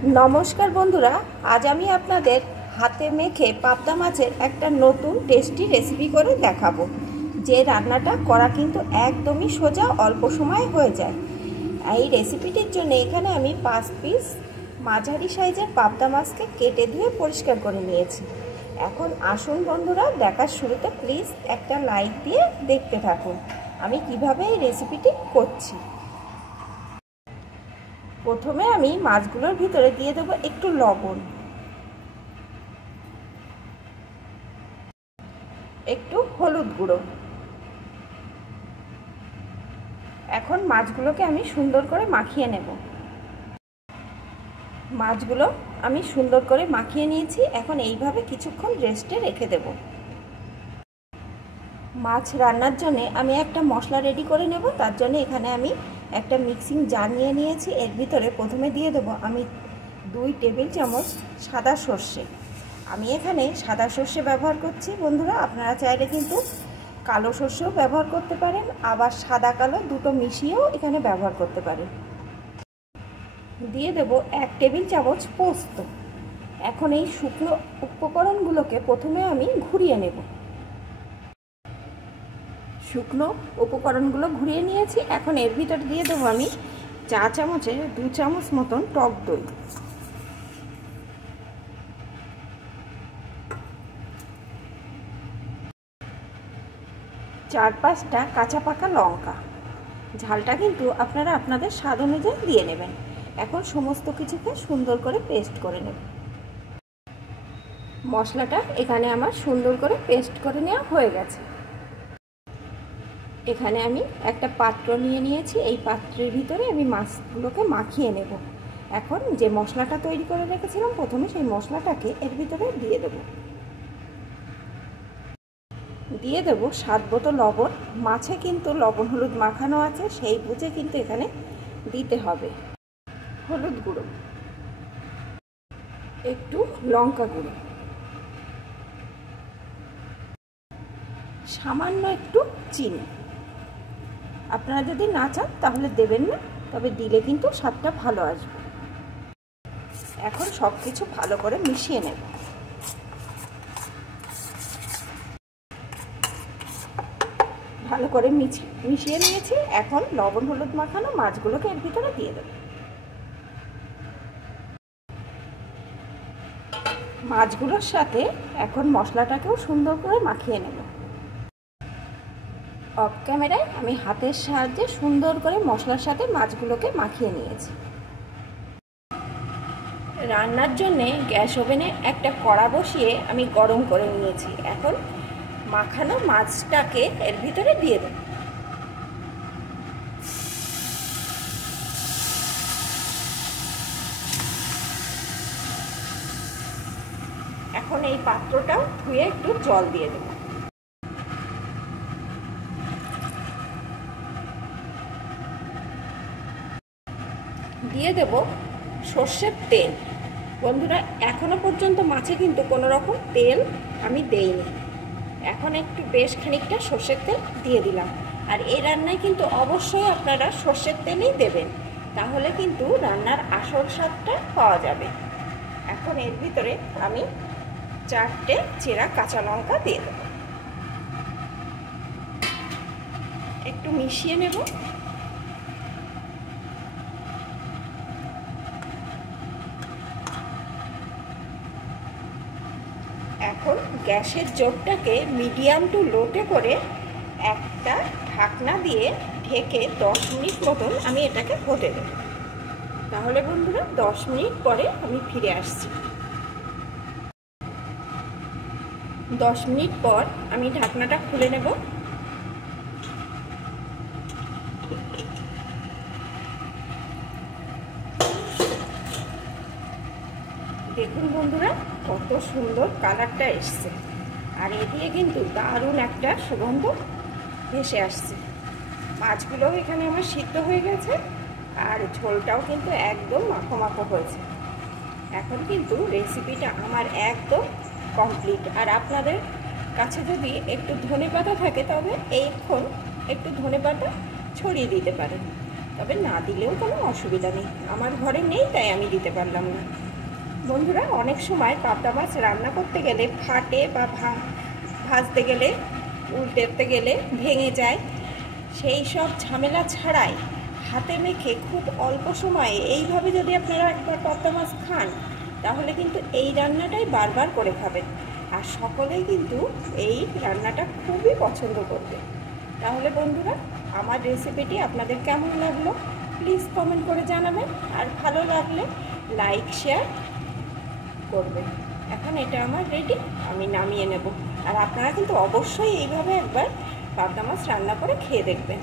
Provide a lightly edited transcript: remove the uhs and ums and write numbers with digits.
নমস্কার বন্ধুরা, আজ আমি আপনাদের হাতে মেখে পাবদা মাছের একটা নতুন টেস্টি রেসিপি করে দেখাবো। যে রান্নাটা করা কিন্তু একদমই সোজা, অল্প সময়ে হয়ে যায়। এই রেসিপিটির জন্য এখানে আমি 5 পিস মাঝারি সাইজের পাবদা মাছকে কেটে ধুয়ে পরিষ্কার করে নিয়েছি। এখন আসুন বন্ধুরা, দেখার শুরুতে প্লিজ একটা লাইক দিয়ে দেখতে থাকুন আমি কিভাবে এই রেসিপিটি করছি। প্রথমে আমি মাছগুলোর ভিতরে দিয়ে দেবো একটু লবণ, একটু হলুদ গুঁড়ো। এখন মাছগুলোকে আমি সুন্দর করে মাখিয়ে নেব। মাছগুলো আমি সুন্দর করে মাখিয়ে নিয়েছি। এখন এইভাবে কিছুক্ষণ রেস্টে রেখে দেব। মাছ রান্নার জন্য আমি একটা মশলা রেডি করে নেব। তার জন্য এখানে আমি একটা মিক্সিং জার নিয়ে নিয়েছি। এর ভিতরে প্রথমে দিয়ে দেবো আমি 2 টেবিল চামচ সাদা সর্ষে। আমি এখানে সাদা সর্ষে ব্যবহার করছি বন্ধুরা, আপনারা চাইলে কিন্তু কালো সর্ষেও ব্যবহার করতে পারেন, আবার সাদা কালো দুটো মিশিয়েও এখানে ব্যবহার করতে পারেন। দিয়ে দেব 1 টেবিল চামচ পোস্ত। এখন এই শুকনো উপকরণগুলোকে প্রথমে আমি ঘুরিয়ে নেব। শুকনো উপকরণগুলো ঘুরিয়ে নিয়েছি। এখন এর ভিতরে দিয়ে দেবো আমি চা চামচের 2 চামচ মতন টক দই, চার 5টা কাঁচা পাকা লঙ্কা। ঝালটা কিন্তু আপনারা আপনাদের স্বাদ অনুযায়ী দিয়ে নেবেন। এখন সমস্ত কিছুকে সুন্দর করে পেস্ট করে নেব। মশলাটা এখানে আমার সুন্দর করে পেস্ট করে নেওয়া হয়ে গেছে। এখানে আমি একটা পাত্র নিয়ে নিয়েছি। এই পাত্রের ভিতরে আমি মাছগুলোকে মাখিয়ে নেব। এখন যে মশলাটা তৈরি করে রেখেছিলাম প্রথমে, সেই মশলাটাকে এর ভিতরে দিয়ে দেব। দিয়ে দেবো স্বাদ মতো লবণ। মাছে কিন্তু লবণ হলুদ মাখানো আছে, সেই বুঝে কিন্তু এখানে দিতে হবে। হলুদ গুঁড়ো, একটু লঙ্কা গুঁড়ো, সামান্য একটু চিনি। আপনারা যদি না চান তাহলে দেবেন না, তবে দিলে কিন্তু স্বাদটা ভালো আসবে। এখন সব কিছু ভালো করে মিশিয়ে নেব। ভালো করে মিশিয়ে নিয়েছি। এখন লবণ হলুদ মাখানো মাছগুলোকে এর ভিতরে দিয়ে দেব। মাছগুলোর সাথে এখন মশলাটাকেও সুন্দর করে মাখিয়ে নেব। অফ ক্যামেরায় আমি হাতের সাহায্যে সুন্দর করে মশলার সাথে মাছগুলোকে মাখিয়ে নিয়েছি। রান্নার জন্যে গ্যাস ওভেনে একটা কড়া বসিয়ে আমি গরম করে নিয়েছি। এখন মাখানো মাছটাকে এর ভিতরে দিয়ে দেব। এখন এই পাত্রটাও ধুয়ে একটু জল দিয়ে দেব। দিয়ে দেব সর্ষের তেল। বন্ধুরা, এখনো পর্যন্ত মাছে কিন্তু কোনো রকম তেল আমি দেইনি। এখন একটু বেশ খানিকটা সর্ষের তেল দিয়ে দিলাম। আর এই রান্নায় কিন্তু অবশ্যই আপনারা সর্ষের তেলই দেবেন, তাহলে কিন্তু রান্নার আসল স্বাদটা পাওয়া যাবে। এখন এর ভিতরে আমি 4টে চেরা কাঁচা লঙ্কা দিয়ে দেব। একটু মিশিয়ে নেব। এখন গ্যাসের জোরটাকে মিডিয়াম টু লোতে করে একটা ঢাকনা দিয়ে ঢেকে 10 মিনিট মতন আমি এটাকে হতে দেব। তাহলে বন্ধুরা 10 মিনিট পরে আমি ফিরে আসছি। 10 মিনিট পর আমি ঢাকনাটা খুলে নেব। দেখুন বন্ধুরা, কত সুন্দর কালারটা এসছে। আর এদিকে কিন্তু দারুণ একটা সুগন্ধ ভেসে আসছে। মাছগুলোও এখানে আমার সিদ্ধ হয়ে গেছে, আর ঝোলটাও কিন্তু একদম মাখো মাখো হয়েছে। এখন কিন্তু রেসিপিটা আমার একদম কমপ্লিট। আর আপনাদের কাছে যদি একটু ধনেপাতা থাকে তবে এখন একটু ধনেপাতা ছড়িয়ে দিতে পারেন, তবে না দিলেও কোনো অসুবিধা নেই, আমার ঘরে নেই তাই আমি দিতে পারলাম না। বন্ধুরা, অনেক সময় পাবদা মাছ রান্না করতে গেলে ফাটে বা ভাজতে গেলে উল্টেতে গেলে ভেঙে যায়। সেই সব ঝামেলা ছাড়াই হাতে মেখে খুব অল্প সময়ে এইভাবে যদি আপনারা একবার পাবদা মাছ খান, তাহলে কিন্তু এই রান্নাটাই বারবার করে খাবেন, আর সকলেই কিন্তু এই রান্নাটা খুবই পছন্দ করবে। তাহলে বন্ধুরা, আমার রেসিপিটি আপনাদের কেমন লাগলো প্লিজ কমেন্ট করে জানাবেন, আর ভালো লাগলে লাইক শেয়ার করবেন। এখন এটা আমার রেডি, আমি নামিয়ে নেব। আর আপনারা কিন্তু অবশ্যই এইভাবে একবার পাবদা মাছ রান্না করে খেয়ে দেখবেন।